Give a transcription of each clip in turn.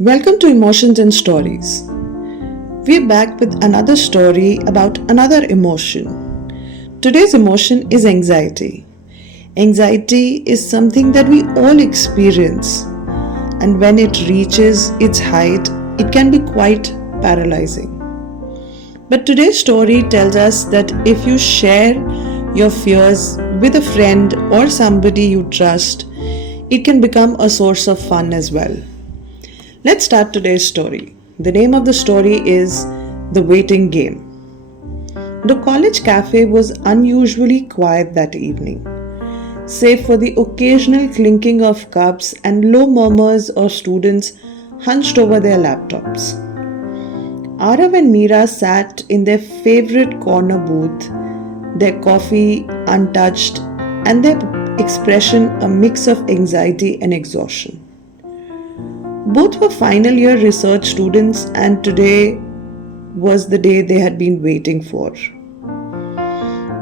Welcome to Emotions and Stories. We're back with another story about another emotion. Today's emotion is anxiety. Anxiety is something that we all experience, and when it reaches its height, it can be quite paralyzing. But today's story tells us that if you share your fears with a friend or somebody you trust, it can become a source of fun as well. Let's start today's story. The name of the story is The Waiting Game. The college cafe was unusually quiet that evening, save for the occasional clinking of cups and low murmurs of students hunched over their laptops. Arav and Meera sat in their favorite corner booth, their coffee untouched and their expression a mix of anxiety and exhaustion. Both were final year research students, and today was the day they had been waiting for.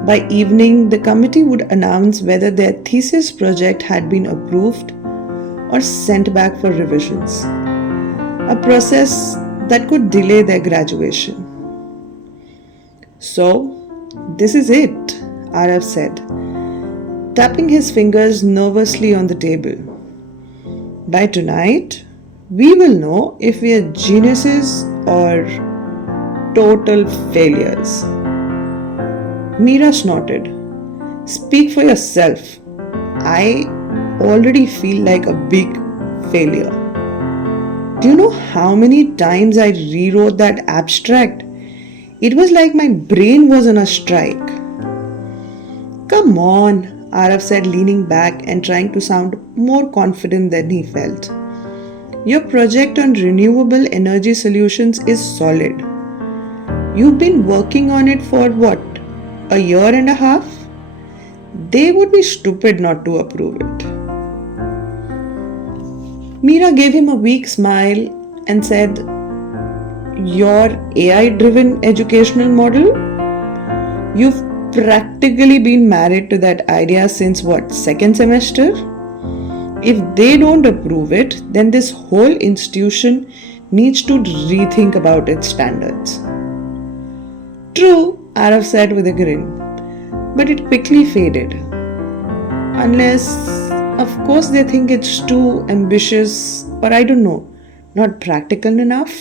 By evening, the committee would announce whether their thesis project had been approved or sent back for revisions, a process that could delay their graduation. So, this is it, Arav said, tapping his fingers nervously on the table. By tonight, we will know if we are geniuses or total failures. Meera snorted. Speak for yourself. I already feel like a big failure. Do you know how many times I rewrote that abstract? It was like my brain was on a strike. Come on, Arav said, leaning back and trying to sound more confident than he felt. Your project on renewable energy solutions is solid. You've been working on it for what, a year and a half? They would be stupid not to approve it. Meera gave him a weak smile and said, Your AI-driven educational model? You've practically been married to that idea since what, second semester? If they don't approve it, then this whole institution needs to rethink about its standards. True, Arav said with a grin, but it quickly faded. Unless, of course, they think it's too ambitious or I don't know, not practical enough.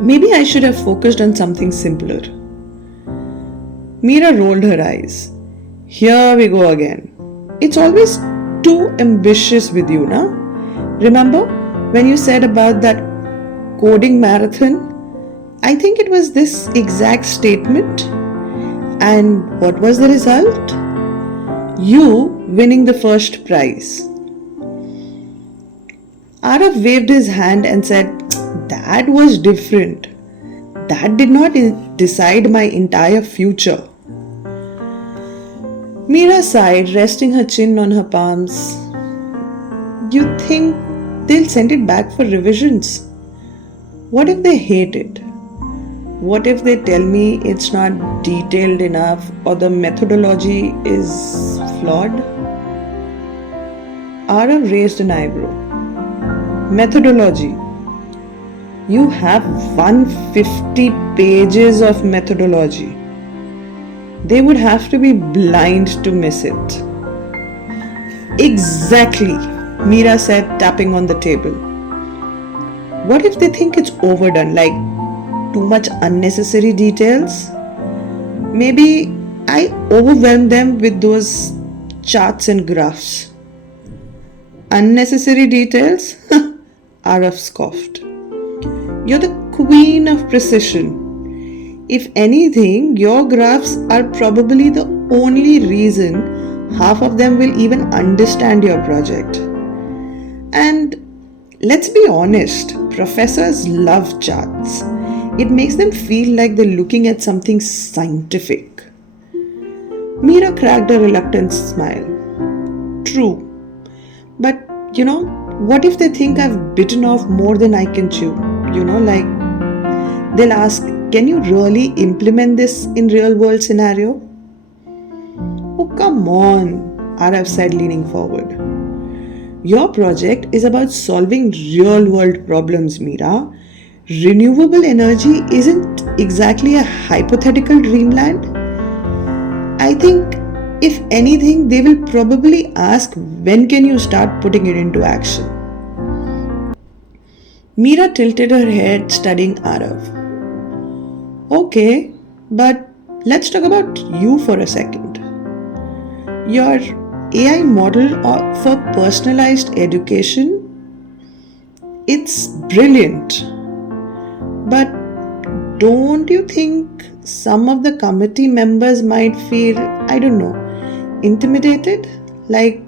Maybe I should have focused on something simpler. Meera rolled her eyes. Here we go again. It's always too ambitious with you, na? Remember when you said about that coding marathon? I think it was this exact statement. And what was the result? You winning the first prize. Arav waved his hand and said, That was different. That did not decide my entire future. Meera sighed, resting her chin on her palms. You think they'll send it back for revisions? What if they hate it? What if they tell me it's not detailed enough or the methodology is flawed? Arav raised an eyebrow. Methodology. You have 150 pages of methodology. They would have to be blind to miss it. Exactly, Meera said, tapping on the table. What if they think it's overdone, like too much unnecessary details? Maybe I overwhelmed them with those charts and graphs. Unnecessary details? Arav scoffed. You're the queen of precision. If anything, your graphs are probably the only reason half of them will even understand your project. And let's be honest, professors love charts. It makes them feel like they're looking at something scientific. Meera cracked a reluctant smile. True. But, what if they think I've bitten off more than I can chew? Like they'll ask, can you really implement this in real world scenario? Oh, come on, Arav said, leaning forward. Your project is about solving real world problems, Meera. Renewable energy isn't exactly a hypothetical dreamland. I think, if anything, they will probably ask, when can you start putting it into action? Meera tilted her head, studying Arav. Okay, but let's talk about you for a second. Your AI model for personalized education, it's brilliant. But don't you think some of the committee members might feel, I don't know, intimidated? Like,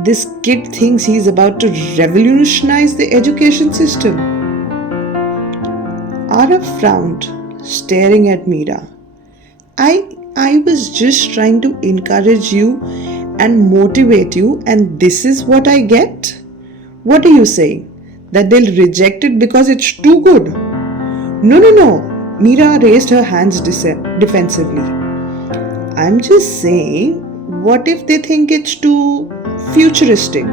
this kid thinks he's about to revolutionize the education system. Arav frowned, staring at Meera. I was just trying to encourage you and motivate you, and this is what I get? What are you saying? That they'll reject it because it's too good? No. Meera raised her hands defensively. I'm just saying, what if they think it's too futuristic?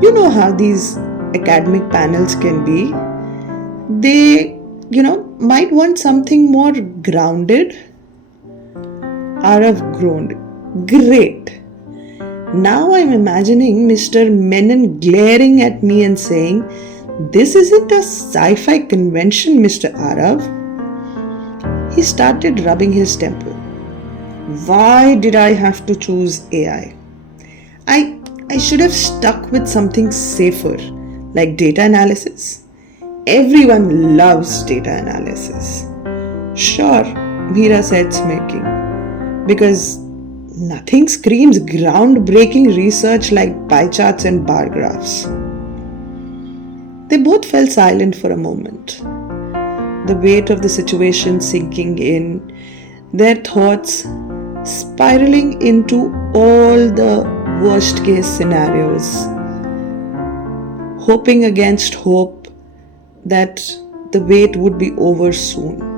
You know how these academic panels can be. They, might want something more grounded. Arav groaned. Great. Now I'm imagining Mr. Menon glaring at me and saying, this isn't a sci-fi convention, Mr. Arav. He started rubbing his temple. Why did I have to choose AI? I should have stuck with something safer, like data analysis. Everyone loves data analysis. Sure, Meera said, smirking, because nothing screams groundbreaking research like pie charts and bar graphs. They both fell silent for a moment, the weight of the situation sinking in, their thoughts spiraling into all the worst case scenarios, hoping against hope that the wait would be over soon.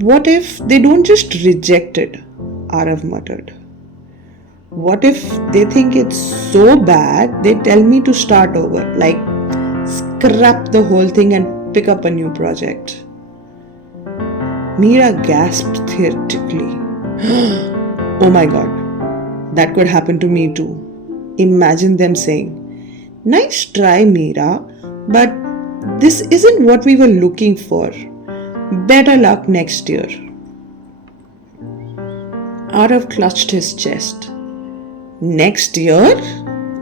What if they don't just reject it? Arav muttered. What if they think it's so bad they tell me to start over, like scrap the whole thing and pick up a new project? Meera gasped theatrically. Oh my god, that could happen to me too. Imagine them saying, nice try, Meera, but this isn't what we were looking for. Better luck next year. Arav clutched his chest. Next year?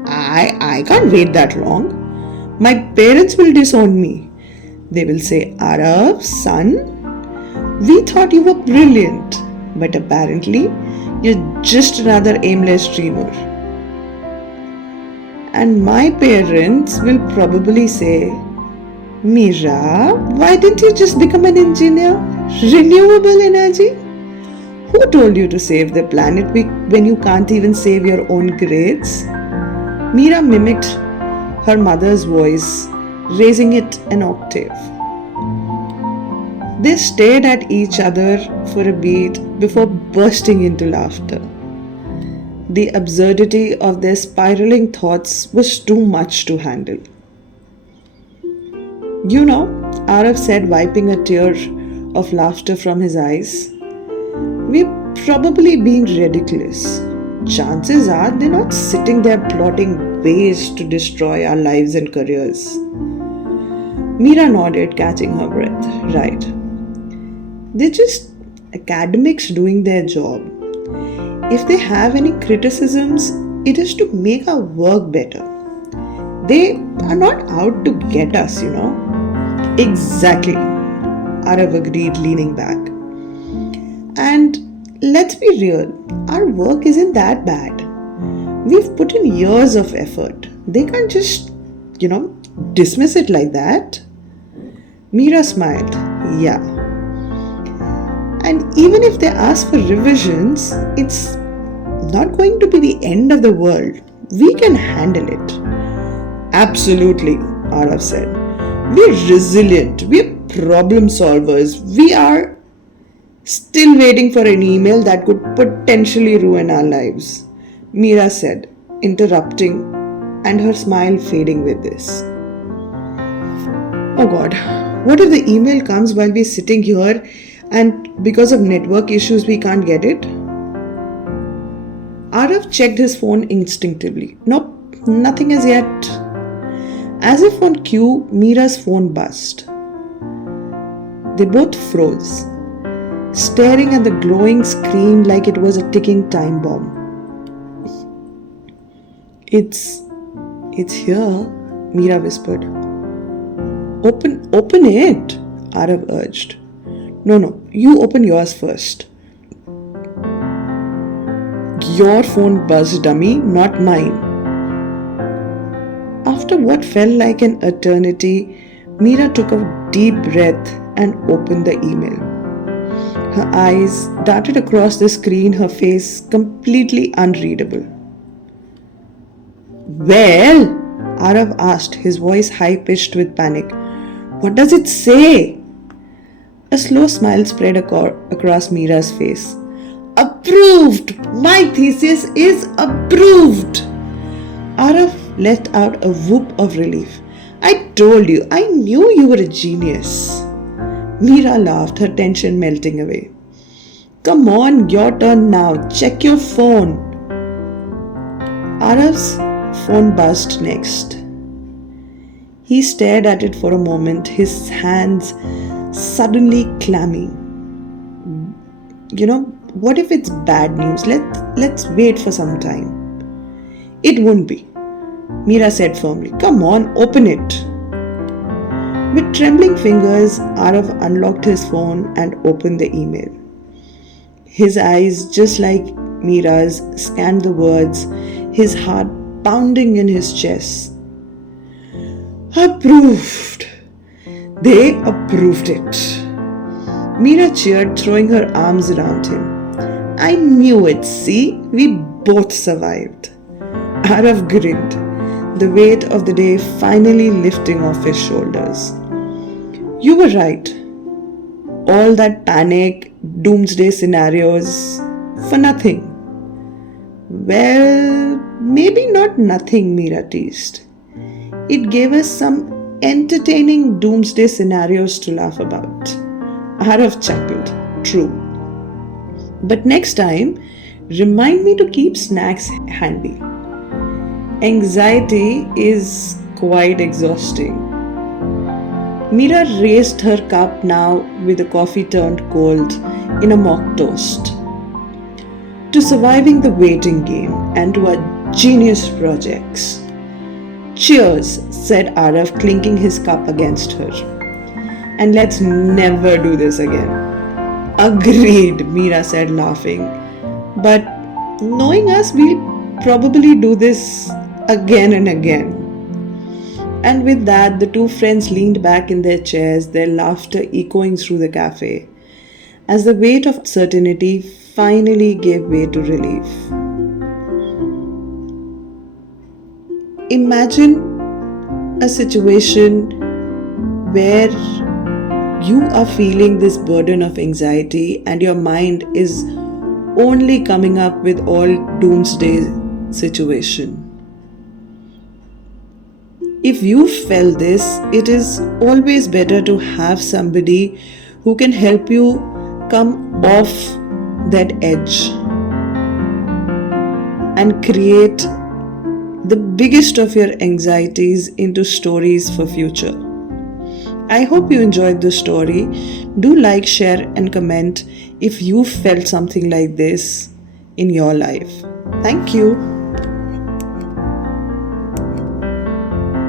I can't wait that long. My parents will disown me. They will say, Arav, son, we thought you were brilliant, but apparently you're just another aimless dreamer. And my parents will probably say, Meera, why didn't you just become an engineer? Renewable energy? Who told you to save the planet when you can't even save your own grades? Meera mimicked her mother's voice, raising it an octave. They stared at each other for a beat before bursting into laughter. The absurdity of their spiraling thoughts was too much to handle. You know, Arav said, wiping a tear of laughter from his eyes, we're probably being ridiculous. Chances are they're not sitting there plotting ways to destroy our lives and careers. Meera nodded, catching her breath. Right. They're just academics doing their job. If they have any criticisms, it is to make our work better. They are not out to get us, Exactly, Arav agreed, leaning back. And let's be real, our work isn't that bad. We've put in years of effort. They can't just, dismiss it like that. Meera smiled. Yeah. And even if they ask for revisions, it's not going to be the end of the world. We can handle it. Absolutely, Arav said. We're resilient. We're problem solvers. We are still waiting for an email that could potentially ruin our lives, Meera said, interrupting and her smile fading with this. Oh God, what if the email comes while we're sitting here and because of network issues we can't get it? Arav checked his phone instinctively. Nope, nothing as yet. As if on cue, Mira's phone buzzed. They both froze, staring at the glowing screen like it was a ticking time bomb. It's here, Mira whispered. Open it, Arav urged. No, you open yours first. Your phone buzzed, dummy, not mine. After what felt like an eternity, Mira took a deep breath and opened the email. Her eyes darted across the screen, her face completely unreadable. Well, Arav asked, his voice high-pitched with panic. What does it say? A slow smile spread across Mira's face. Approved! My thesis is approved! Arav let out a whoop of relief. I told you, I knew you were a genius. Mira laughed, her tension melting away. Come on, your turn now. Check your phone. Arav's phone buzzed next. He stared at it for a moment, his hands suddenly clammy. What if it's bad news? Let's wait for some time. It won't be, Mira said firmly. Come on, open it. With trembling fingers, Arav unlocked his phone and opened the email. His eyes, just like Mira's, scanned the words, his heart pounding in his chest. Approved! They approved it. Mira cheered, throwing her arms around him. I knew it, see? We both survived. Arav grinned, the weight of the day finally lifting off his shoulders. You were right. All that panic, doomsday scenarios, for nothing. Well, maybe not nothing, Mira teased. It gave us some entertaining doomsday scenarios to laugh about. Arav chuckled. True. But next time, remind me to keep snacks handy. Anxiety is quite exhausting. Mira raised her cup now with the coffee turned cold in a mock toast. To surviving the waiting game and to our genius projects. Cheers, said Arav, clinking his cup against her. And let's never do this again. Agreed, Mira said, laughing. But knowing us, we'll probably do this again and again. And with that, the two friends leaned back in their chairs, their laughter echoing through the cafe, as the weight of certainty finally gave way to relief. Imagine a situation where you are feeling this burden of anxiety and your mind is only coming up with all doomsday situation. If you felt this, it is always better to have somebody who can help you come off that edge and create the biggest of your anxieties into stories for future. I hope you enjoyed this story. Do like, share and comment if you felt something like this in your life. Thank you.